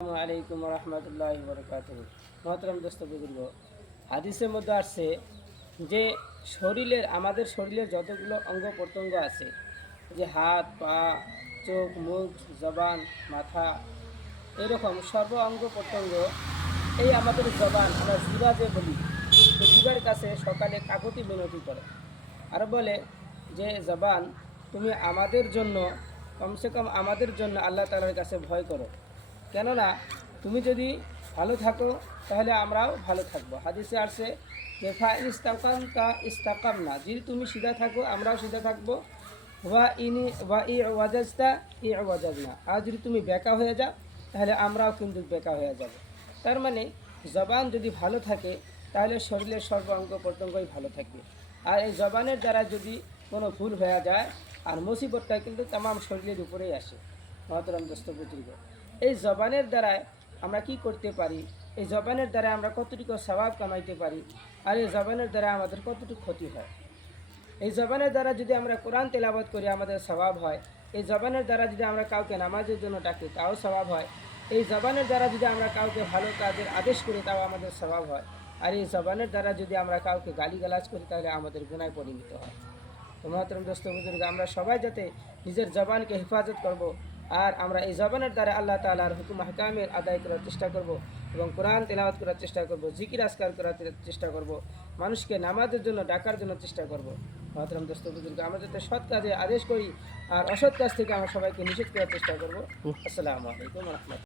আসসালামু আলাইকুম রহমতুল্লাহ বরকাতুহ। মহতরম দোস্ত বুজুর্গ, হাদিসের মধ্যে আসছে যে আমাদের শরীরের যতগুলো অঙ্গ প্রত্যঙ্গ আছে, যে হাত পা চোখ মুখ জবান মাথা এরকম সর্ব অঙ্গ প্রত্যঙ্গ, এই আমাদের জবান আমরা জিবা যে বলি, তো জিবার কাছে সকালে কাকতি মিনতি করে আর বলে যে জবান, তুমি আমাদের জন্য কমসে কম আমাদের জন্য আল্লাহ তাআলার কাছে ভয় করো, কেননা তুমি যদি ভালো থাকো তাহলে আমরাও ভালো থাকবো। হাদিসে আসছে যে ফা ইস্তাকাম তা ইস্তাকাম না, যদি তুমি সিধা থাকো আমরাও সিধা থাকবো, ওয়া ই ওয়াজাজতা ই ওয়াজাজ না, আর যদি তুমি বেকা হয়ে যাও তাহলে আমরাও কিন্তু বেকা হয়ে যাব। তার মানে জবান যদি ভালো থাকে তাহলে শরীরের সর্ব অঙ্গ প্রত্যঙ্গই ভালো থাকবে। আর এই জবানের দ্বারা যদি কোনো ভুল হয়ে যায় আর মুসিবতটা কিন্তু তামাম শরীরের উপরেই আসে। মহতরম দোস্ত বুজুর্গ, এই জবানের দ্বারায় আমরা কি করতে পারি, এই জবানের দ্বারা আমরা কতটুকু সওয়াব কামাইতে পারি, আর এই জবানের দ্বারা আমাদের কতটুকু ক্ষতি হয়। এই জবানের দ্বারা যদি আমরা কোরআন তেলাওয়াত করি আমাদের সওয়াব হয়। এই জবানের দ্বারা যদি আমরা কাউকে নামাজের জন্য ডাকি তাও সওয়াব হয়। এই জবানের দ্বারা যদি আমরা কাউকে ভালো কাজের আদেশ করি তাও আমাদের সওয়াব হয়। আর এই জবানের দ্বারা যদি আমরা কাউকে গালিগালাজ করি তাহলে আমাদের গুনায় পরিণত হয়। তো মহতরম দোস্ত বুজুর্গ, আমরা সবাই যাতে নিজের জবানকে হেফাজত করব, আর আমরা এই জবানের দ্বারা আল্লাহ তাআলার হুকুম আহকামের আদায় করার চেষ্টা করব এবং কোরআন তেলাওয়াত করার চেষ্টা করব, জিকির আজকার করার চেষ্টা করব, মানুষকে নামাজের জন্য ডাকার জন্য চেষ্টা করব। মহতরম দোস্ত বুজুর্গ, আমরা যাতে সৎ কাজে আদেশ করি আর অসৎ কাজ থেকে আমরা সবাইকে নিষেধ করার চেষ্টা করব। আসসালামু আলাইকুম রহমতুল্লাহ।